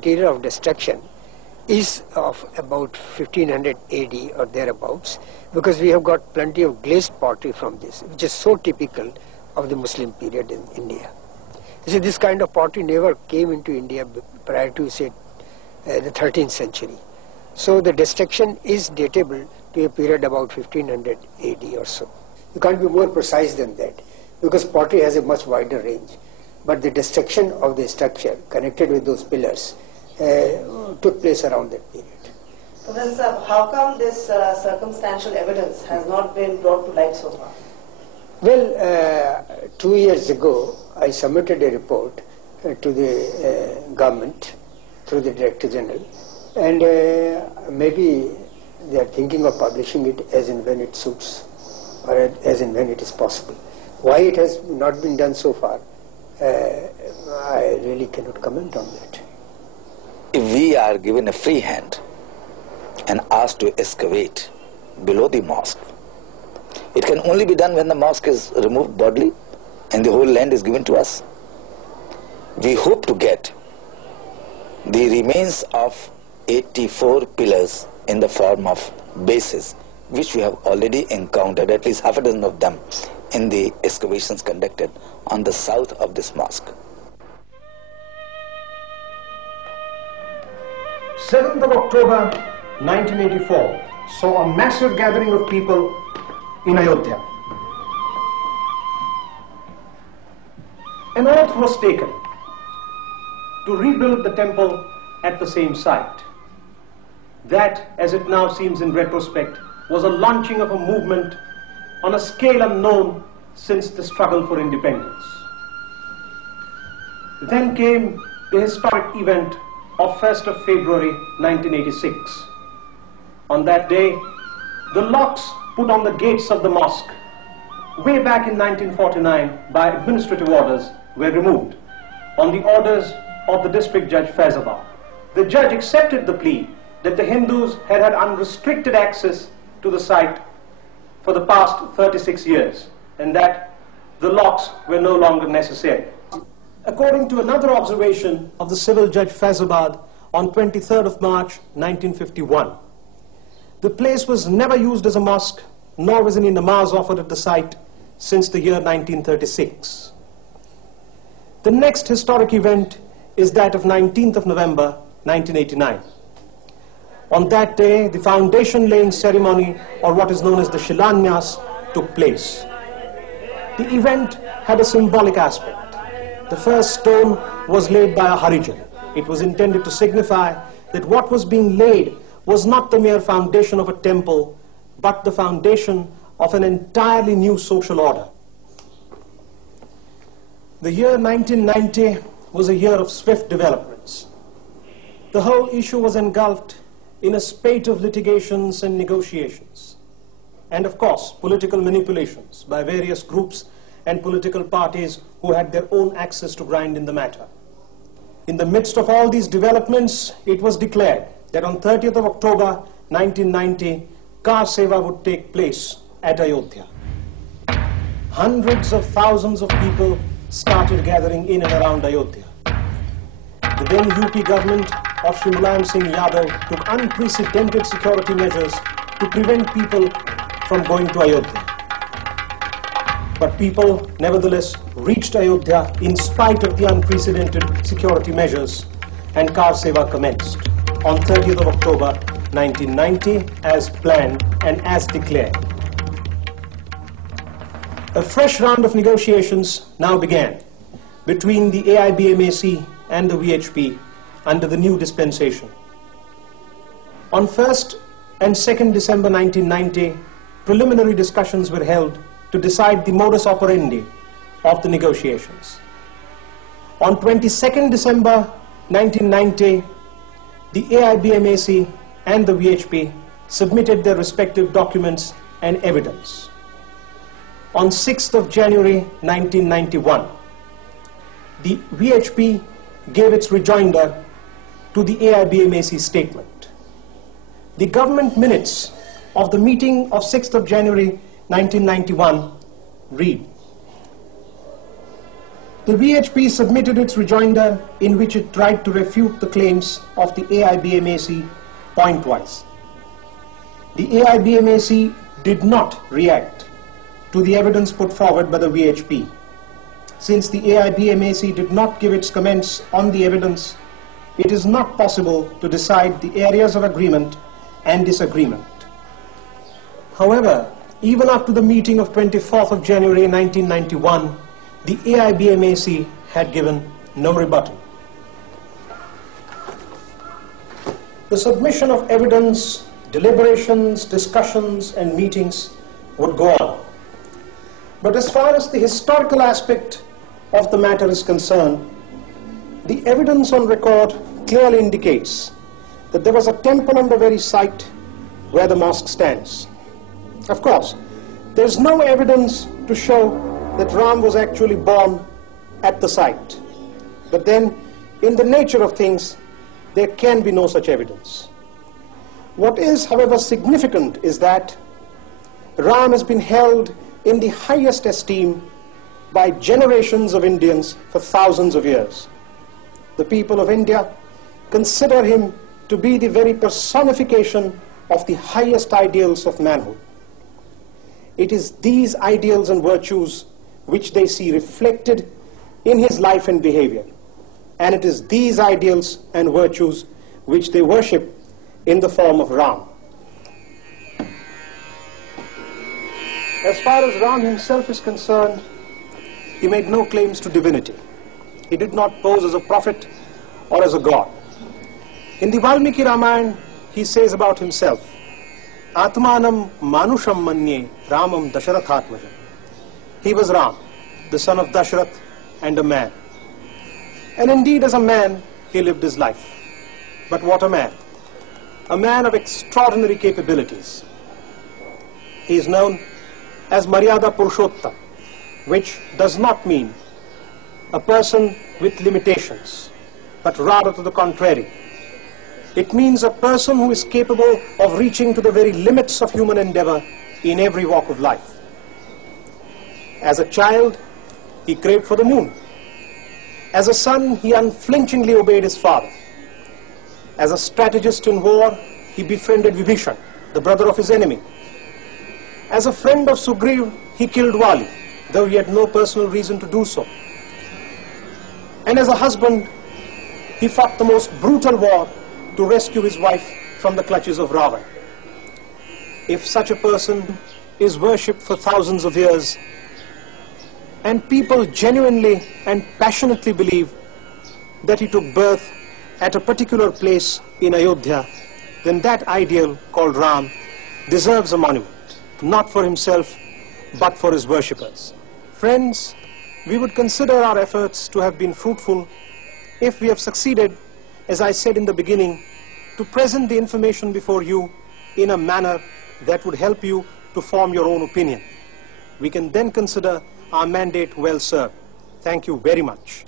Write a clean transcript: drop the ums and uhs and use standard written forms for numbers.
material of destruction is of about 1500 AD or thereabouts, because we have got plenty of glazed pottery from this, which is so typical of the Muslim period in India. You see, this kind of pottery never came into India prior to, say, the 13th century. So the destruction is datable to a period about 1500 AD or so. You can't be more precise than that, because pottery has a much wider range. But the destruction of the structure connected with those pillars took place around that period. Professor, how come this circumstantial evidence has not been brought to light so far? Well, 2 years ago, I submitted a report to the government through the Director General, and maybe they are thinking of publishing it as and when it suits, or as and when it is possible. Why it has not been done so far, I really cannot comment on that. If we are given a free hand and asked to excavate below the mosque, it can only be done when the mosque is removed bodily and the whole land is given to us. We hope to get the remains of 84 pillars in the form of bases, which we have already encountered, at least half a dozen of them, in the excavations conducted on the south of this mosque. 7th of October 1984 saw a massive gathering of people in Ayodhya. An oath was taken to rebuild the temple at the same site. That, as it now seems in retrospect, was a launching of a movement on a scale unknown since the struggle for independence. Then came the historic event of 1st of February 1986. On that day, the locks put on the gates of the mosque way back in 1949 by administrative orders were removed on the orders of the district judge Faizabad. The judge accepted the plea that the Hindus had had unrestricted access to the site for the past 36 years and that the locks were no longer necessary. According to another observation of the civil judge Faizabad on 23rd of March 1951, the place was never used as a mosque, nor was any namaz offered at the site since the year 1936. The next historic event is that of 19th of November 1989. On that day, the foundation laying ceremony, or what is known as the Shilanyas, took place. The event had a symbolic aspect. The first stone was laid by a Harijan. It was intended to signify that what was being laid was not the mere foundation of a temple, but the foundation of an entirely new social order. The year 1990 was a year of swift developments. The whole issue was engulfed in a spate of litigations and negotiations, and of course political manipulations by various groups and political parties who had their own axes to grind in the matter. In the midst of all these developments, it was declared that on 30th of October 1990, Car Seva would take place at Ayodhya. Hundreds of thousands of people started gathering in and around Ayodhya. The then UP government of Shri Mulayam Singh Yadav took unprecedented security measures to prevent people from going to Ayodhya. But people nevertheless reached Ayodhya in spite of the unprecedented security measures, and Car Seva commenced on 30th of October 1990 as planned and as declared. A fresh round of negotiations now began between the AIBMAC and the VHP under the new dispensation. On 1st and 2nd December 1990, preliminary discussions were held to decide the modus operandi of the negotiations. On 22nd December 1990, the AIBMAC and the VHP submitted their respective documents and evidence. On 6th of January 1991, the VHP gave its rejoinder to the AIBMAC statement. The government minutes of the meeting of 6th of January 1991 read: The VHP submitted its rejoinder in which it tried to refute the claims of the AIBMAC point-wise. The AIBMAC did not react to the evidence put forward by the VHP. Since the AIBMAC did not give its comments on the evidence, it is not possible to decide the areas of agreement and disagreement. However, even after the meeting of 24th of January 1991, the AIBMAC had given no rebuttal. The submission of evidence, deliberations, discussions and meetings would go on. But as far as the historical aspect of the matter is concerned, the evidence on record clearly indicates that there was a temple on the very site where the mosque stands. Of course, there is no evidence to show that Ram was actually born at the site. But then, in the nature of things, there can be no such evidence. What is, however, significant is that Ram has been held in the highest esteem by generations of Indians for thousands of years. The people of India consider him to be the very personification of the highest ideals of manhood. It is these ideals and virtues which they see reflected in his life and behavior. And it is these ideals and virtues which they worship in the form of Ram. As far as Ram himself is concerned, he made no claims to divinity. He did not pose as a prophet or as a god. In the Valmiki Ramayana, he says about himself, Atmanam Manusham Manye Ramam Dasharathatmaja. He was Ram, the son of Dasharath and a man. And indeed, as a man, he lived his life. But what a man! A man of extraordinary capabilities. He is known as Maryada Purushotta, which does not mean a person with limitations, but rather to the contrary. It means a person who is capable of reaching to the very limits of human endeavor in every walk of life. As a child, he craved for the moon. As a son, he unflinchingly obeyed his father. As a strategist in war, he befriended Vibhishan, the brother of his enemy. As a friend of Sugriv, he killed Vali, though he had no personal reason to do so. And as a husband, he fought the most brutal war to rescue his wife from the clutches of Rama. If such a person is worshipped for thousands of years, and people genuinely and passionately believe that he took birth at a particular place in Ayodhya, then that ideal called Ram deserves a monument, not for himself, but for his worshippers. Friends, we would consider our efforts to have been fruitful if we have succeeded, as I said in the beginning, to present the information before you in a manner that would help you to form your own opinion. We can then consider our mandate well served. Thank you very much.